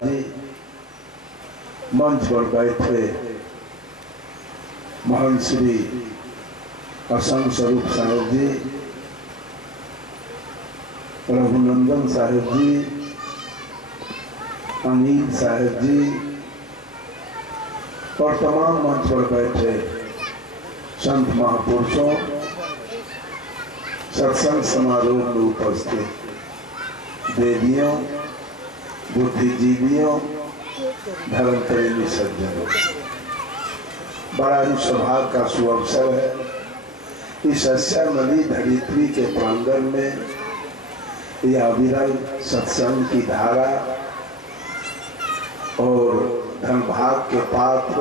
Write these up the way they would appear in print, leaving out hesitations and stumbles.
जी मंच पर बैठे महंत श्री असंग स्वरूप साहेब जी, रघुनंदन साहेब जी, अनिल साहेब जी और तमाम मंच पर बैठे संत महापुरुषों, सत्संग समारोह में उपस्थित देवियों, बुद्धिजीवियों, धर्म प्रेमी सज्जनों, बड़ा ही सौभाग्य का सुअवसर है। इस अस्यामली धरित्री के प्रांगण में यह अविरल सत्संग की धारा और धनभाग के पात्र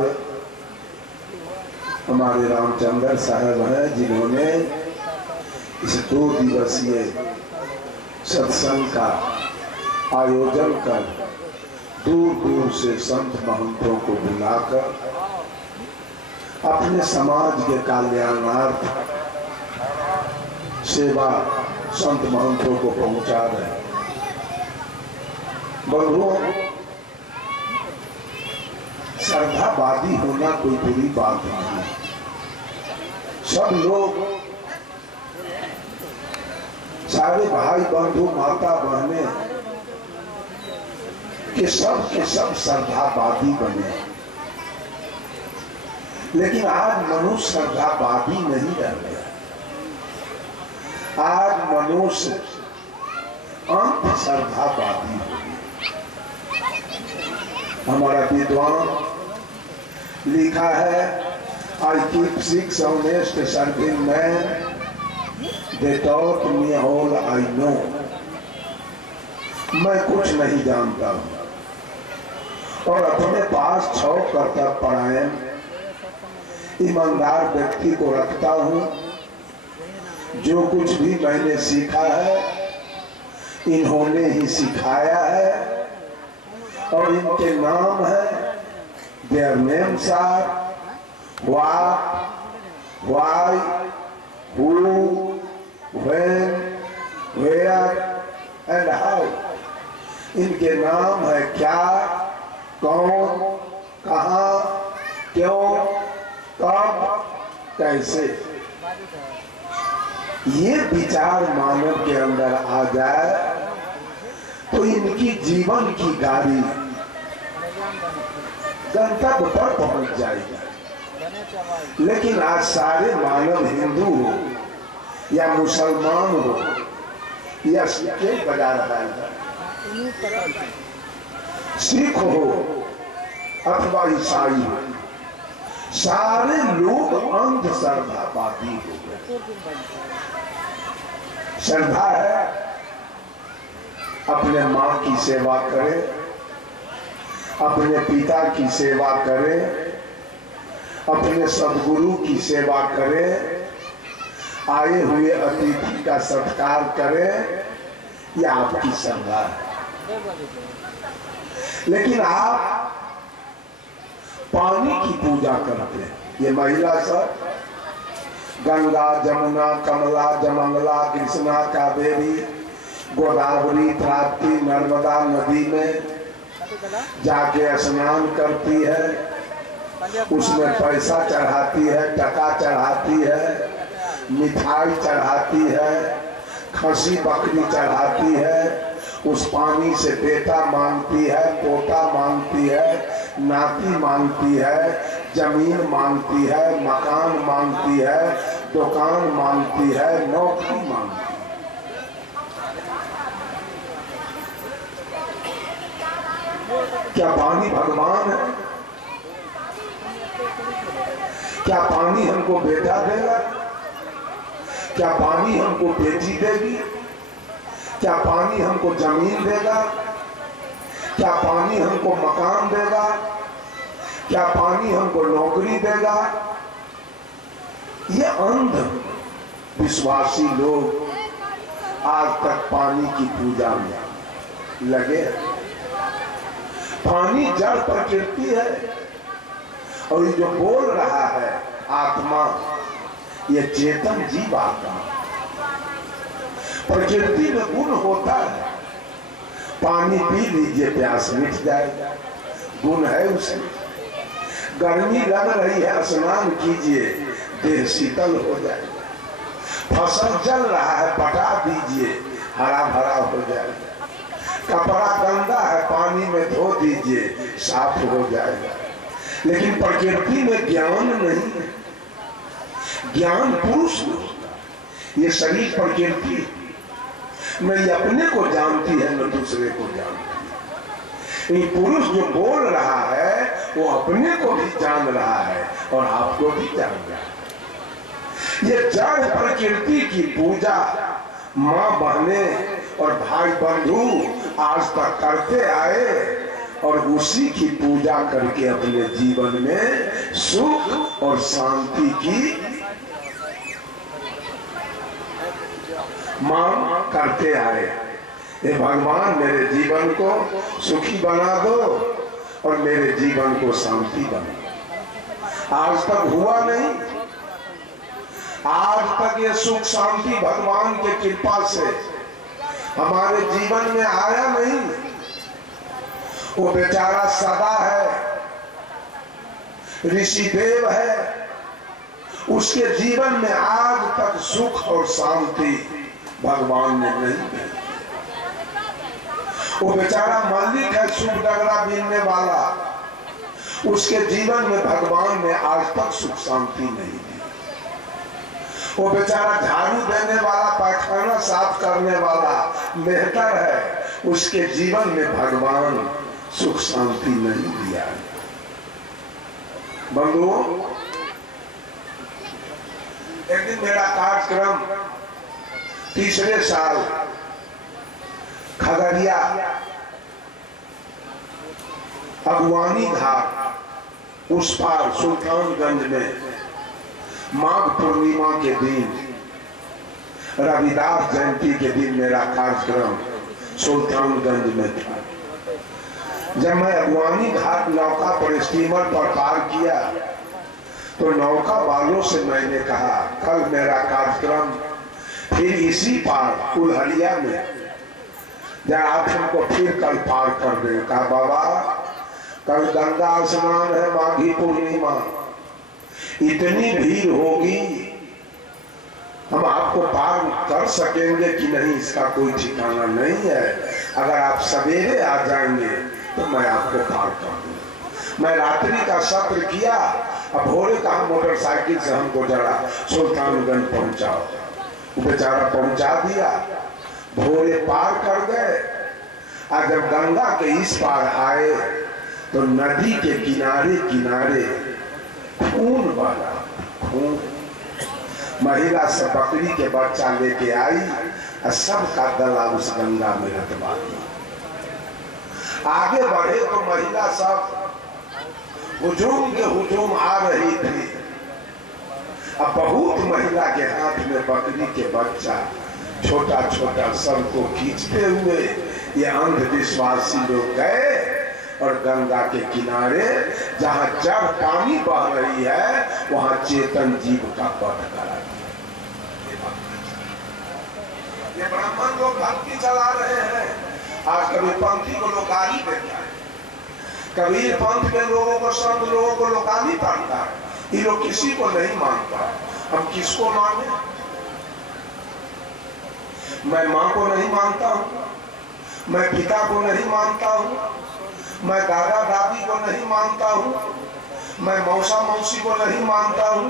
हमारे रामचंद्र साहब हैं, जिन्होंने इस 2 दिवसीय सत्संग का आयोजन कर दूर दूर से संत महंतों को बुलाकर अपने समाज के कल्याणार्थ सेवा संत महंतों को पहुंचा रहे हैं। बंधुओं, श्रद्धावादी होना कोई बुरी बात नहीं। सब लोग, सारे भाई बंधु माता बहने के सब श्रद्धावादी बने, लेकिन आज मनुष्य श्रद्धावादी नहीं रह गया। आज मनुष्य अंत श्रद्धावादी हो गया। हमारा विद्वान लिखा है, I keep 6 honest serving man, they taught me all I know। मैं कुछ नहीं जानता हूं और अपने पास 6 कर्तव्य परायण ईमानदार व्यक्ति को रखता हूं। जो कुछ भी मैंने सीखा है इन्होंने ही सिखाया है और इनके नाम है, their names are what, why, who, when, where and how। इनके नाम है क्या, कौन, कहाँ, क्यों, कब, कैसे। ये विचार मानव के अंदर आ जाए तो इनकी जीवन की गाड़ी गंतव्य पर पहुंच जाएगी। लेकिन आज सारे मानव हिंदू हो या मुसलमान हो या सिख बजा रहा है, सिख हो अथवा ईसाई हो, सारे लोग अंध श्रद्धावादी हो गए। श्रद्धा है अपने माँ की सेवा करे, अपने पिता की सेवा करे, अपने सदगुरु की सेवा करे, आए हुए अतिथि का सत्कार करे, यह आपकी श्रद्धा है। लेकिन आप पानी की पूजा करते हैं। ये महिला सब गंगा, जमुना, कमला, जमंगला, कृष्णा, कावेरी, गोदावरी, ताप्ती, नर्मदा नदी में जाके स्नान करती है, उसमें पैसा चढ़ाती है, टका चढ़ाती है, मिठाई चढ़ाती है, खसी बकरी चढ़ाती है, उस पानी से बेटा मांगती है, पोता मांगती है, नाती मांगती है, जमीन मांगती है, मकान मांगती है, दुकान मांगती है, नौकरी मांगती है। क्या पानी भगवान है? क्या पानी हमको बेटा देगा? क्या पानी हमको बेटी देगी? क्या पानी हमको जमीन देगा? क्या पानी हमको मकान देगा? क्या पानी हमको नौकरी देगा? ये अंध विश्वासी लोग आज तक पानी की पूजा में लगे। पानी जड़ प्रकृति है और ये जो बोल रहा है आत्मा, ये चेतन जीव आत्मा। प्रकृति में गुण होता है पानी पी लीजिए, प्यास मिट जाएगा, गुण है उसमें। गर्मी लग रही है, स्नान कीजिए, देह शीतल हो जाएगा। फसल जल रहा है, पटा दीजिए, हरा भरा हो जाएगा। कपड़ा गंदा है, पानी में धो दीजिए, साफ हो जाएगा। लेकिन प्रकृति में ज्ञान नहीं है, ज्ञान पुरुष में होता है। ये शरीर प्रकृति न अपने को जानती है न दूसरे को जानती है। ये पुरुष जो बोल रहा है वो अपने को भी जान रहा है और आपको भी जान रहा है। ये जड़ प्रकृति की पूजा माँ बहने और भाई बंधु आज तक करते आए और उसी की पूजा करके अपने जीवन में सुख और शांति की मांग करते आए। हे भगवान, मेरे जीवन को सुखी बना दो और मेरे जीवन को शांति बना। आज तक हुआ नहीं, आज तक ये सुख शांति भगवान के कृपा से हमारे जीवन में आया नहीं। वो बेचारा सदा है, ऋषिदेव है, उसके जीवन में आज तक सुख और शांति भगवान ने नहीं दी। वो बेचारा मालिक है, शुभ डगरा बीनने वाला, उसके जीवन में भगवान ने आज तक सुख शांति नहीं दी। वो बेचारा झाड़ू देने वाला, पैखाना साफ करने वाला मेहतर है, उसके जीवन में भगवान सुख शांति नहीं दिया। बंधुओं, एक दिन मेरा कार्यक्रम तीसरे साल खगड़िया अगवानी घाट उस पार सुल्तानगंज में माघ पूर्णिमा के दिन, रविदास जयंती के दिन मेरा कार्यक्रम सुल्तानगंज में था। जब मैं अगवानी घाट नौका पर स्टीमर पर पार किया तो नौका वालों से मैंने कहा, कल मेरा कार्यक्रम फिर इसी पार कुल्हड़िया में, जब आप हमको फिर कल पार कर दें। कहा बाबा, कल गंगा स्नान है, माघी पूर्णिमा, इतनी भीड़ होगी, हम आपको पार कर सकेंगे कि नहीं इसका कोई ठिकाना नहीं है। अगर आप सवेरे आ जाएंगे तो मैं आपको पार कर दूंगा। मैं रात्रि का सत्र किया, अब भोरे कहा मोटरसाइकिल से हमको जरा सुल्तानगंज पहुंचाओ। वो बेचारा पहुंचा दिया, भोरे पार कर गए। और जब गंगा के इस पार आए तो नदी के किनारे किनारे खून बहा, खून। महिला से बकरी के बच्चा लेके आई और सबका गला उस गंगा में रतवा दिया। आगे बढ़े तो महिला सब हुजूम के हुजूम आ रही थी। अब बहुत महिला के हाथ में बकरी के बच्चा छोटा छोटा सबको खींचते हुए ये अंधविश्वासी लोग गए और गंगा के किनारे जहां जड़ पानी बह रही है वहां चेतन जीव का वध करा दिया। ये ब्राह्मण लोग भक्ति चला रहे हैं। आज कभी पंथी को लोग गाली देता है, कबीर पंथ के लोगों को, संत लोगों को लोग गाली पड़ता है। ये लोग किसी को नहीं मानता। हम किसको माने? मैं माँ को नहीं मानता हूँ, मैं पिता को नहीं मानता हूँ, मैं दादा दादी को नहीं मानता हूँ, मैं मौसा मौसी को नहीं मानता हूँ,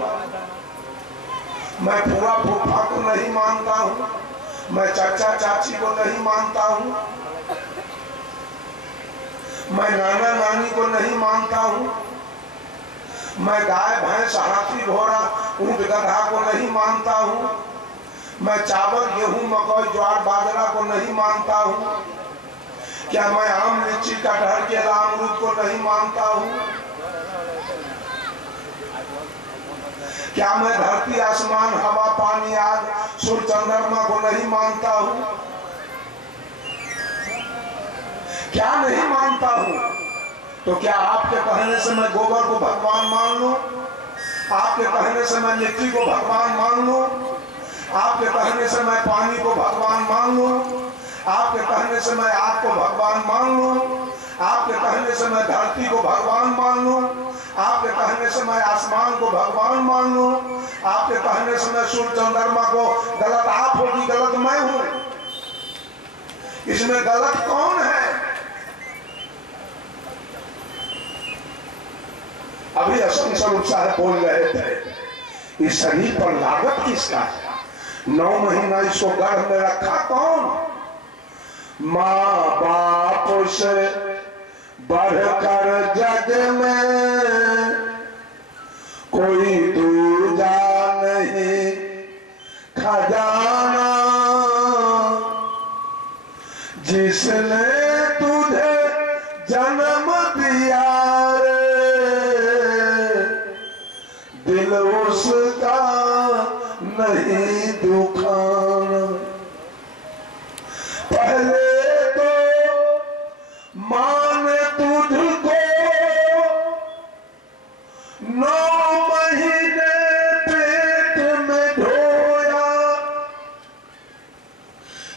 मैं फूफा फूफा को नहीं मानता हूँ, मैं चाचा चाची को नहीं मानता हूँ, मैं नाना नानी को नहीं मानता हूँ, मैं गाय भैंस हाथी घोड़ा ऊंट गधा को नहीं मानता हूँ, मैं चावल गेहूं मकई ज्वार बाजरा को नहीं मानता हूँ। क्या मैं आम लीची कटहल के अमरूद को नहीं मानता हूँ? क्या मैं धरती आसमान हवा पानी आग सूर्य चंद्रमा को नहीं मानता हूँ? क्या नहीं मानता हूँ? तो क्या आपके कहने से मैं गोबर को भगवान मान लूं? आपके कहने से मैं मिट्टी को भगवान मान लूं? आपके कहने से मैं पानी को भगवान मान लूं? आपके कहने से मैं आपको भगवान मान लूं, आपके कहने से मैं धरती को भगवान मान लूं, आपके कहने से मैं आसमान को भगवान मान लूं, आपके कहने से मैं सूर्य चंद्रमा को, गलत आप होगी गलत मैं हूं, इसमें गलत कौन है? अभी असंग स्वरूप साहब बोल रहे थे, इस शरीर पर लागत किसका है? 9 महीना इसको गर्भ में रखा कौन? माँ बाप से बढ़कर जग में कोई दूजा नहीं खजाना, जिसने तुझे जन्म दिया दिल उसका नहीं दुखाना। पहले तो माँ ने तुझको 9 महीने पेट में ढोया,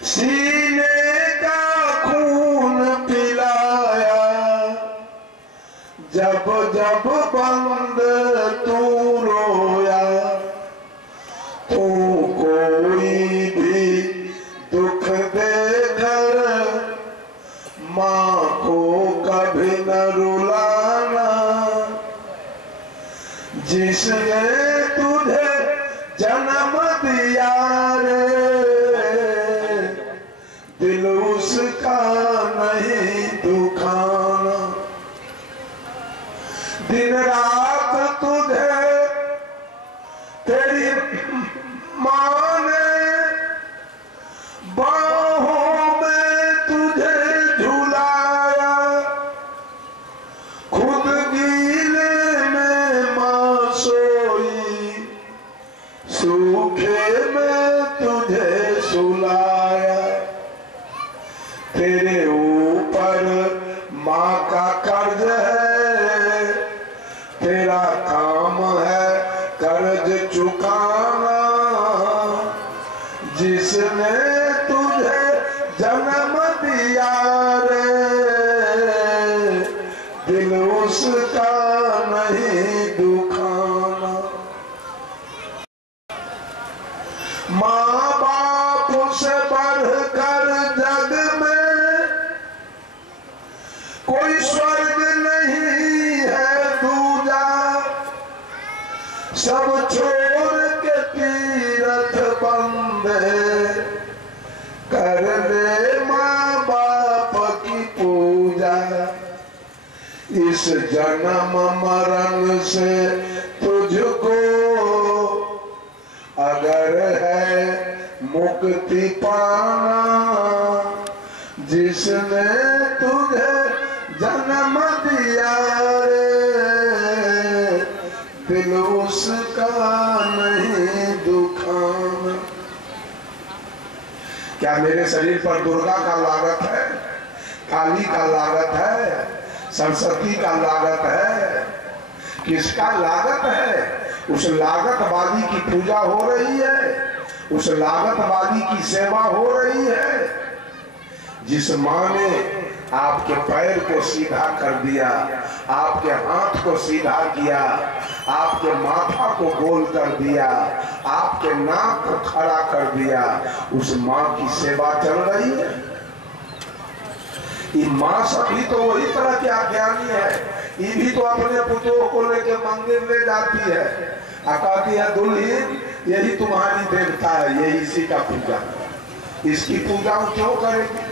सीने का खून पिलाया, जब जब बंद तू रोया, तू कोई भी दुख देकर माँ को कभी न रुलाना, जिसने तुझे जन्म दिया रे दिल उसका नहीं दुखाना। दिन रात तुझे तेरी माँ ने बाहों में तुझे झुलाया, खुद गीले में माँ सोई, सूखे में तुझे सुलाया। तेरे ऊपर माँ का कर्ज है, तेरा काम है कर्ज चुकाना, जिसने तुझे जन्म दिया रे दिल उसका नहीं दुखाना। माँ बाप से बढ़कर जग में कोई स्वर्ग नहीं है दूजा, सब छोड़ के तीरथ बंदे कर ले माँ बाप की पूजा। इस जन्म मरण से तुझको अगर है मुक्ति पाना, जिसने तुझे जन्म दिया रे दिल उसका नहीं दुखाना। क्या मेरे शरीर पर दुर्गा का लागत है, काली का लागत है, सरस्वती का लागत है? किसका लागत है? उस लागत वाली की पूजा हो रही है, उस लागत वाली की सेवा हो रही है। जिस माँ ने आपके पैर को सीधा कर दिया, आपके हाथ को सीधा किया, आपके माथा को गोल कर दिया, आपके नाक को खड़ा कर दिया, उस माँ की सेवा चल रही है। ये माँ सभी तो वही तरह की अज्ञानी है, ये भी तो अपने पुत्रों को लेकर मंदिर ले जाती है, कहती है दुल्हन यही तुम्हारी देवता है, यही इसी का पूजा, इसकी पूजा क्यों करेगी?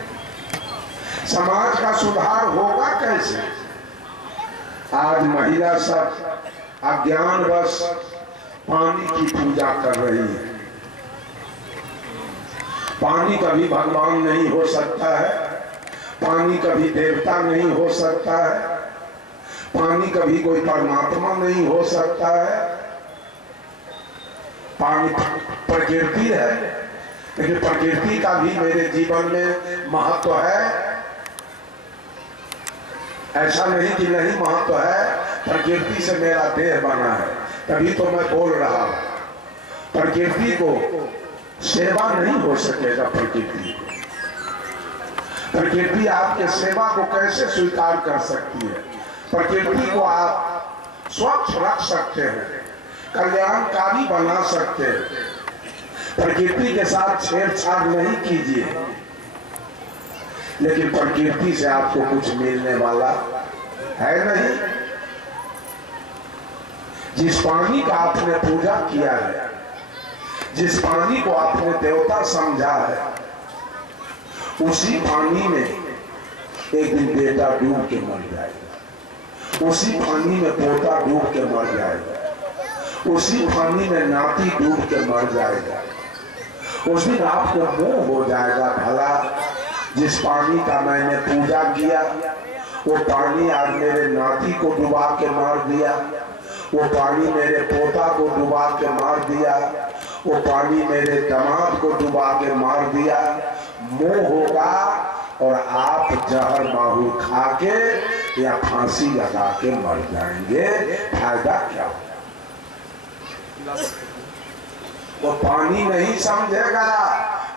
समाज का सुधार होगा कैसे? आज महिला सब अज्ञानवश पानी की पूजा कर रही है। पानी कभी भगवान नहीं हो सकता है, पानी कभी देवता नहीं हो सकता है, पानी कभी कोई परमात्मा नहीं हो सकता है। पानी प्रकृति है, लेकिन प्रकृति का भी मेरे जीवन में महत्व है। ऐसा नहीं कि नहीं महत्व है, प्रकृति से मेरा देह बना है, तभी तो मैं बोल रहा हूं। प्रकृति को सेवा नहीं हो सकेगा, प्रकृति को प्रकृति आपके सेवा को कैसे स्वीकार कर सकती है? प्रकृति को आप स्वच्छ रख सकते हैं, कल्याणकारी बना सकते हैं। प्रकृति के साथ छेड़छाड़ नहीं कीजिए, लेकिन प्रकृति से आपको कुछ मिलने वाला है नहीं। जिस पानी का आपने पूजा किया है, जिस पानी को आपने देवता समझा है, उसी पानी में एक दिन बेटा डूब के मर जाएगा, उसी पानी में पोता डूब के मर जाएगा, उसी पानी में नाती डूब के मर जाएगा। उस दिन आपको मोह हो जाएगा, भला जिस पानी का मैंने पूजा किया वो पानी आज मेरे नाती को डुबा के मार दिया, वो पानी मेरे पोता को डुबा के मार दिया, वो पानी मेरे दामाद को डुबा के मार दिया। मोह होगा और आप जहर माहौल खा के या फांसी लगा के मर जाएंगे। फायदा क्या होगा? वो पानी नहीं समझेगा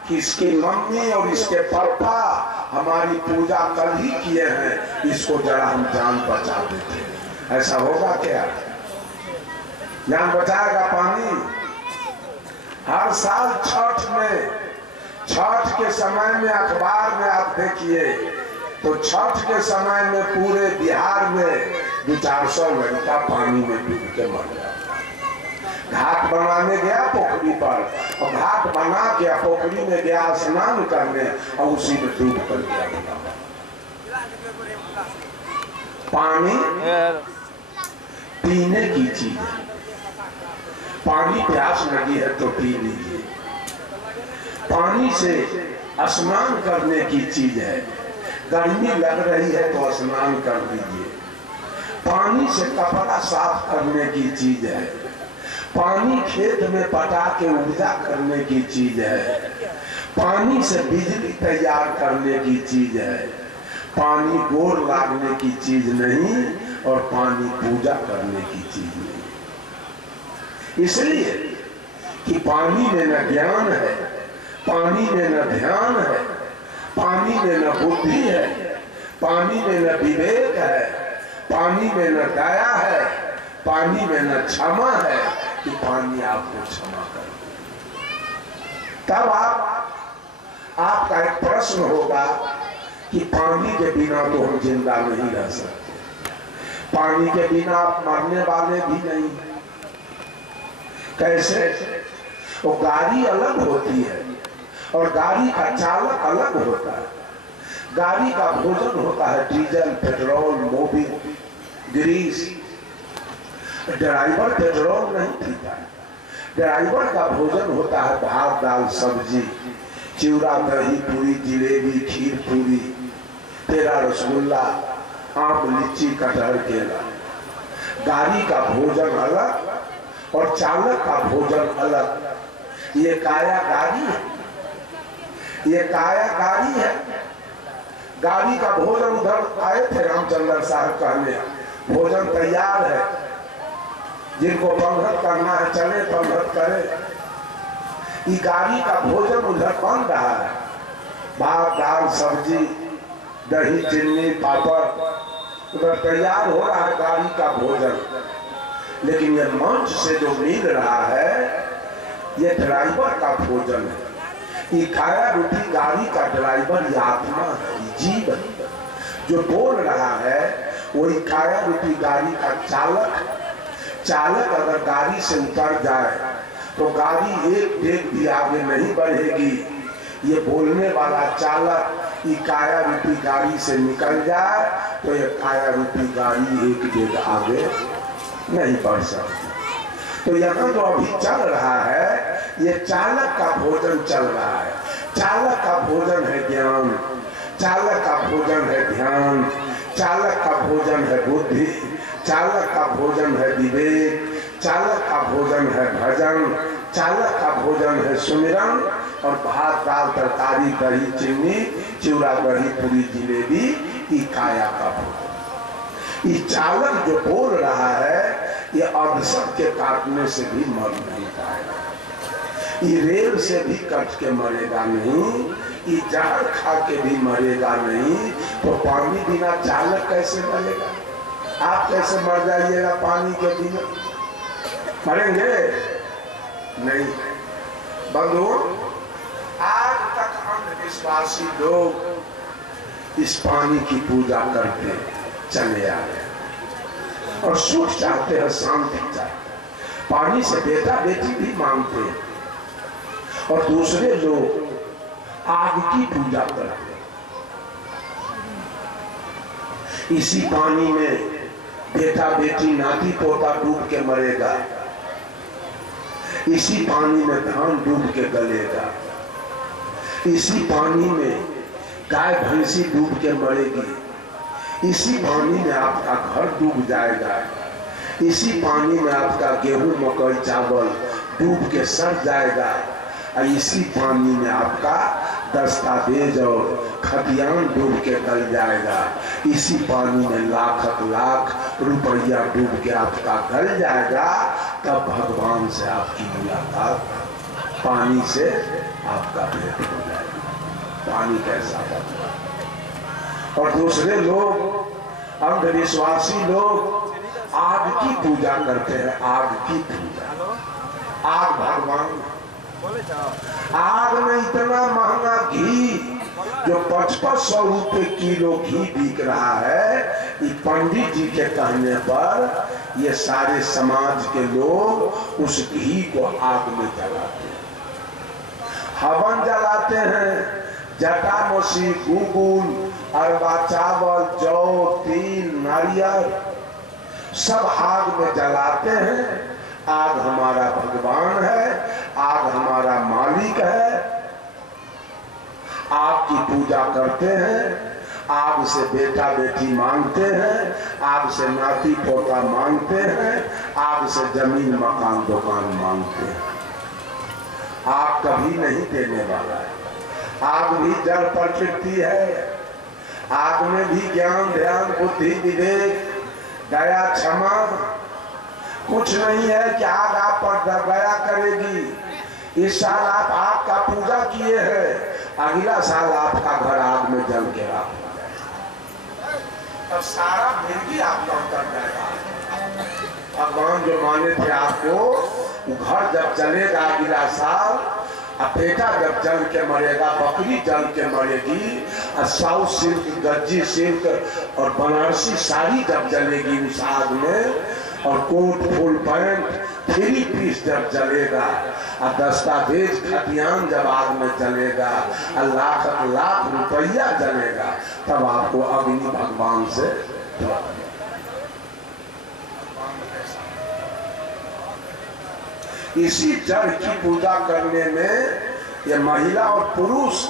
कि इसकी मम्मी और इसके पापा हमारी पूजा कल ही किए हैं, इसको जरा हम जान बचा देते। ऐसा होगा क्या? जान बचाएगा पानी? हर साल छठ में, छठ के समय में अखबार में आप देखिए तो छठ के समय में पूरे बिहार में 200-400 लड़का पानी में डूब के मर गया। घाट बनाने गया पोखरी पर, और घाट बना के पोखरी में गया स्नान करने और उसी में डूब कर गया। पानी पीने की चीज है, पानी प्यास लगी है तो पी लीजिए। पानी से स्नान करने की चीज है, गर्मी लग रही है तो स्नान कर लीजिए। पानी से कपड़ा साफ करने की चीज है, पानी खेत में पटा के ऊर्जा करने की चीज है, पानी से बिजली तैयार करने की चीज है। पानी गोर लागने की चीज नहीं और पानी पूजा करने की चीज नहीं। इसलिए कि पानी में न ज्ञान है, पानी में न ध्यान है, पानी में न बुद्धि है, पानी में न विवेक है, पानी में न दया है, पानी में न क्षमा है कि पानी आपको क्षमा कर। तब आपका एक प्रश्न होगा कि पानी के बिना तो हम जिंदा नहीं रह सकते, पानी के बिना आप मरने वाले भी नहीं। कैसे? वो गाड़ी अलग होती है और गाड़ी का चालक अलग होता है। गाड़ी का भोजन होता है diesel, petrol, mobil, grease. Driver petrol नहीं पीता है, ड्राइवर का भोजन होता है भात, दाल, सब्जी, चिवड़ा, दही, पूरी, जिलेबी, खीर, पूरी, पेड़ा, रसगुल्ला, आम, लीची, कटहल, केला। गाड़ी का भोजन अलग और चालक का भोजन अलग। ये काया गाड़ी है, ये काया गाड़ी है। गाड़ी का भोजन उधर आए थे रामचंद्र साहब कहने, भोजन तैयार है, जिनको पंगत करना है चले पंगत करे। ये गाड़ी का भोजन उधर बन रहा है, भात, दाल, सब्जी, दही, चीनी, पापड़ उधर तैयार हो रहा है गाड़ी का भोजन। लेकिन ये मंच से जो मिल रहा है ये ड्राइवर का भोजन है। ये काया रूपी गाड़ी का ड्राइवर ये आत्मा है, जीव है। जो बोल रहा है वही काया रूपी गाड़ी का चालक। चालक अगर गाड़ी से उतर जाए तो गाड़ी एक डेग भी आगे नहीं बढ़ेगी। ये बोलने वाला चालक ये काया रूपी गाड़ी से निकल जाए तो ये काया रूपी गाड़ी एक डेग आगे नहीं बढ़ सकती। तो यहाँ जो अभी चल रहा है ये चालक का भोजन चल रहा है। चालक का भोजन है ज्ञान, चालक का भोजन है ध्यान, चालक का भोजन है बुद्धि, चालक का भोजन है विवेक, चालक का भोजन है भजन, चालक का भोजन है सुमिरन। और भात, दाल, तरकारी, दही, चीनी, चिवड़ा, दही, पूरी, जिलेबी ये काया का भोजन। ये चालक जो बोल रहा है ये अवसर के काटने से भी मर नहीं पाएगा, ये रेल से भी कट के मरेगा नहीं, ये जहर खा के भी मरेगा नहीं तो पानी बिना चालक कैसे मरेगा? आप कैसे मर जाइएगा पानी के बिना? मरेंगे नहीं। बंधुओं, आज तक अंधविश्वासी लोग इस पानी की पूजा करते चले आ गए और सुख चाहते हैं, शांति चाहते हैं। पानी से बेटा बेटी भी मांगते हैं और दूसरे लोग आग की पूजा करते हैं। इसी पानी में बेटा बेटी नाती पोता डूब के मरेगा, इसी पानी में धान डूब के गलेगा, इसी पानी में गाय भैंसी डूब के मरेगी, इसी पानी में आपका घर डूब जाएगा, इसी पानी में आपका गेहूं मकई चावल डूब के सड़ जाएगा, और इसी पानी में आपका दस्तावेज और खतियान डूब के गल जाएगा, इसी पानी में लाख लाख रुपया डूब के आपका गल जाएगा। तब भगवान से आपकी मुलाकात, पानी से आपका भेंट हो जाएगा। पानी कैसा होता? और दूसरे लोग अंधविश्वासी लोग आग की पूजा करते हैं। आग की पूजा, आग भगवान, आग में इतना महंगा घी जो 5500 रुपए किलो घी बिक रहा है, ये पंडित जी के कहने पर ये सारे समाज के लोग उस घी को आग में जलाते हैं, हवन जलाते हैं। जटा मसी, गुगुल, अरबा चावल, जौ, तिल, नारियल सब आग में जलाते हैं। आग हमारा भगवान है, आग हमारा मालिक है। आग की पूजा करते हैं, आग से बेटा बेटी मांगते हैं, आग से नाती पोता मांगते हैं, आग से जमीन मकान दुकान मांगते हैं। आग कभी नहीं देने वाला है। आग भी जड़ प्रकृति है। आग में भी ज्ञान ध्यान बुद्धि विवेक दया क्षमा कुछ नहीं है कि आग आप पर दया करेगी। इस साल आप आग का पूजा किए हैं, अगला साल आपका घर आग में जल के राख हो जाएगा, तब सारा मिर्गी आपका उतर जाएगा। भगवान जो माने थे आपको, घर जब जलेगा अगला साल, बेटा जब जल के मरेगा, बकरी जल के मरेगी, और साउथ सिल्क, गज्जी सिल्क और बनारसी साड़ी जब जलेगी उस आग में, और कोट फुल पैंट 3 पीस जब जलेगा, और दस्तावेज खतियान जब आग में जलेगा, और लाख लाख रुपया जलेगा, तब आपको अग्नि भगवान से इसी जड़ की पूजा करने में ये महिला और पुरुष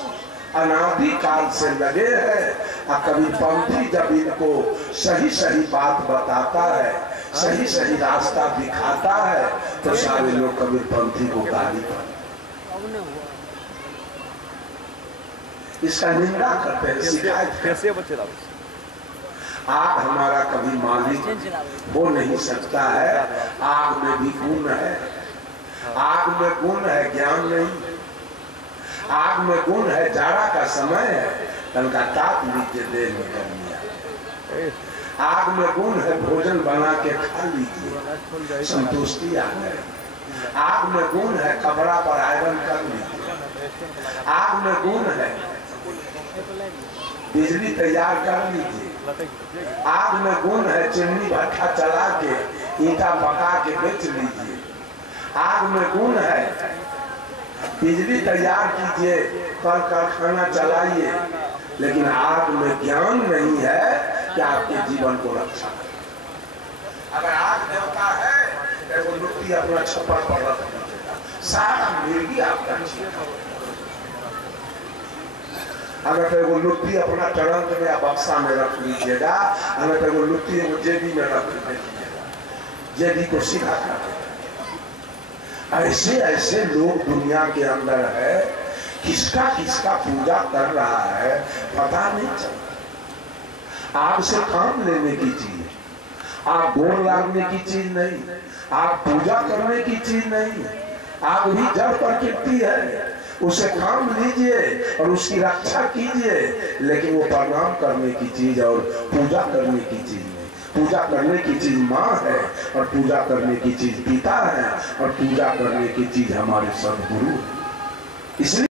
अनादि काल से लगे हैं। और कभी पंथी जब इनको सही सही बात बताता है, सही सही रास्ता दिखाता है, तो सारे लोग कबीर पंथी को गाली करते, इसका निंदा करते हैं, शिकायत करते हैं। आग हमारा कभी मालिक हो नहीं सकता है। आग में भी गुण है, आग में गुण है, ज्ञान नहीं। आग में गुण है, जाड़ा का समय है, तनका ताप लीजिए, देर में गर्मी है। आग में गुण है, भोजन बना के खा लीजिए, संतुष्टि आ गए। आग में गुण है, कपड़ा पर आयरन कर लीजिए। आग में गुण है, बिजली तैयार कर लीजिए। आग में गुण है, चिमनी भट्ठा चला के ईंटा पका के बेच लीजिए। आग में गुण है, बिजली तैयार कीजिए, कल कारखाना चलाइए। लेकिन आग में ज्ञान नहीं है कि आपके जीवन को रक्षा करे। अगर आग देवता है तो वो लुट्टी अपना छप्पर पर रख दीजिएगा, सारा मिर्गी आपका छीना। अगर तो वो लुट्टी अपना टरंक में या बक्सा में रख लीजिएगा, अगर तो वो लुट्टी वो जेबी में रख दीजिएगा, जेबी को सीधा कर देगा। ऐसे ऐसे लोग दुनिया के अंदर है, किसका किसका पूजा कर रहा है पता नहीं चलता। आग से काम लेने की चीज, आग गोड़ लागने की चीज नहीं, आग पूजा करने की चीज नहीं। आग भी जड़ प्रकृति है, उसे काम लीजिए और उसकी रक्षा कीजिए, लेकिन वो प्रणाम करने की चीज और पूजा करने की चीज नहीं। पूजा करने की चीज माँ है, और पूजा करने की चीज पिता है, और पूजा करने की चीज हमारे सदगुरु है। इसलिए